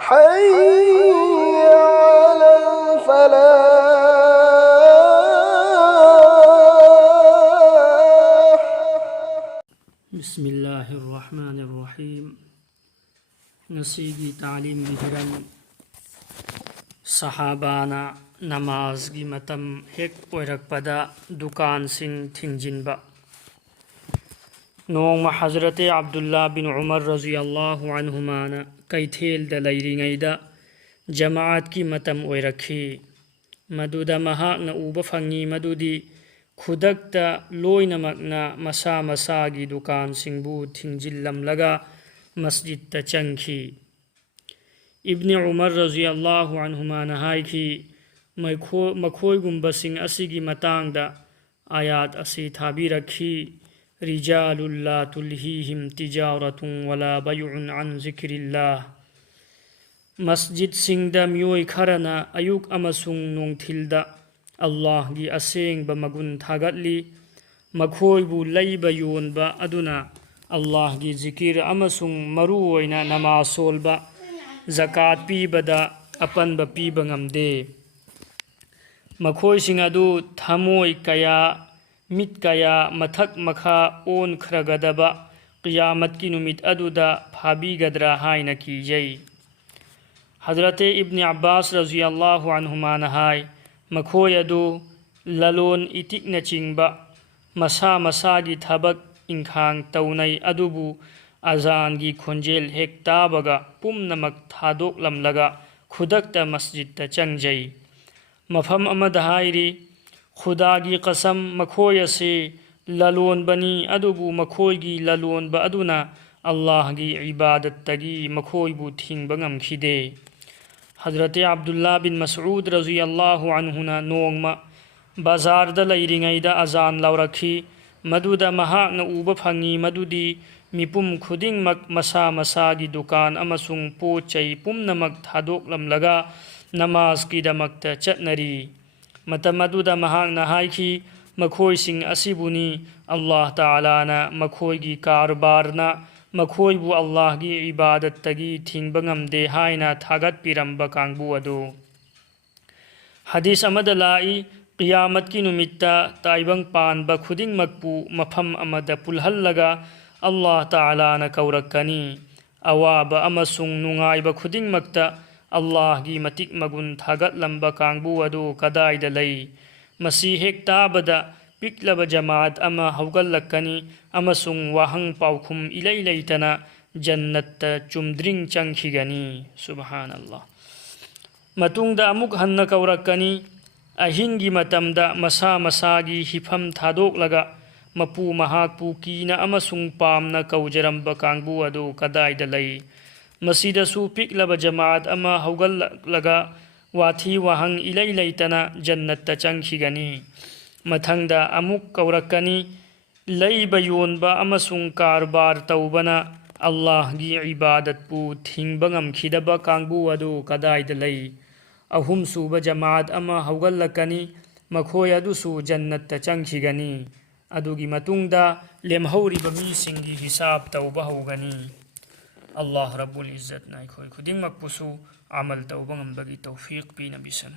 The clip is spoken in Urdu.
حي على الفلاح. بسم الله الرحمن الرحيم. نسيجي تعليم بهرم صحابانا نماز کی متم ہیک پویرک پدا دکان سنگ تھنجنبا. نوم حضرت عبداللہ بن عمر رضی اللہ عنہمانا کیتھیل دا لیرینگیدا جماعت کی متم اویرکھی. مدودا مہاقنا اوبا فنگی مدودی خودکتا لوینمکنا مسا مساگی دکان سنگبو تھنجلم لگا مسجد تا چنکھی. ابن عمر رضی اللہ عنہمانا ہائی کی مکھوئی گمبسنگ اسی کی متانگ دا آیات اسی تھابی رکھی. رجال لا تلہیہم تجارت ولا بیع عن ذکر اللہ. مسجد سنگ دا میوئی کھرنا ایوک امسنگ نونگ تھل دا اللہ گی اسینگ بمگن تھاگت لی. مکھوئی بو لئی بیون با ادنا اللہ گی ذکر امسنگ مروئینا نماز سول با زکاة پی بدا اپن با پی بنگم دے. مکھوئی سنگ ادو تھموئی کیا مت کیا متھک مکھا اون کھرگدبا قیامت کی نمت ادو دا پھابی گدرا ہائی نکی جئی. حضرت ابن عباس رضی اللہ عنہما نہائی مکھوئی ادو للون اتک نچنگ با مسا مساگی تھبک انکھانگ تونئی ادوبو اذان گی کھنجیل ہیک تابگا پم نمک تھادوک لم لگا خودک تا مسجد تا چنگ جئی. مفہم امد ہائری خدا گی قسم مکھوئی سے للون بنی ادوبو مکھوئی گی للون با ادونا اللہ گی عبادت تگی مکھوئی بو تھینگ بنگم کھدے. حضرت عبداللہ بن مسعود رضی اللہ عنہ نونگ ما بازار دا لیرینگی دا اذان لورکھی. مدودا مہاقنا اوبا پھنگی مدودی میپم خودنگ مک مسا مساگی دکان امسنگ پوچئی پم نمک تھادوک لم لگا نماز کی دمک تا چتنری. متم مدودا مہاقنا ہائی کی مکھوئی سنگ اسیبونی اللہ تعالیٰ نا مکھوئی گی کاربارنا مکھوئی بو اللہ گی عبادت تگی تھینگ بنگم دے ہائینا تھاگت پیرم بکانگ بو ادو. حدیث امد لائی قیامت کی نمتا تائبنگ پان بخودنگ مکپو مفہم امد پلہل لگا اللہ تعالیٰ نا کورکنی. اواب امسنگ ننگائی بخودنگ مکتا اللہ گی متک مگن تھاگت لم بکانگ بو ادو کدائی دلئی. مسیحیک تابدا پکلب جماعت اما ہوگل لکنی امسنگ وہنگ پاوکھم الی لیتنا جنت چمدرنگ چنکھی گنی. سبحان اللہ. متونگ دا امک ہن کورکنی اہنگی متم دا مسا مساگی ہفم تھادوک لگا مپو مہاک پو کینا امسنگ پامنا کوجرم بکانگ بو ادو کدائی دلئی. مسجد سو پکلب جماعت اما ہوگل لگا واتی وہنگ الی لیتنا جنت چنکھی گنی. متھنگ دا امک کورکنی لئی بیون با امسنگ کاربار توبنا اللہ گی عبادت پو تھینگ بنگم کھدبا کانگ بو ادو کدائی دلئی. اہم سوب جماعت اما ہوگل لکنی مکھوئی ادو سو جنت چنکھی گنی. ادو گی متونگ دا لیمہوری بمی سنگی حساب توبہ ہوگنی. اللہ رب العزت نائی کھوئی خودنگ مکپسو عمل توبہ بگی توفیق پی نبی سن.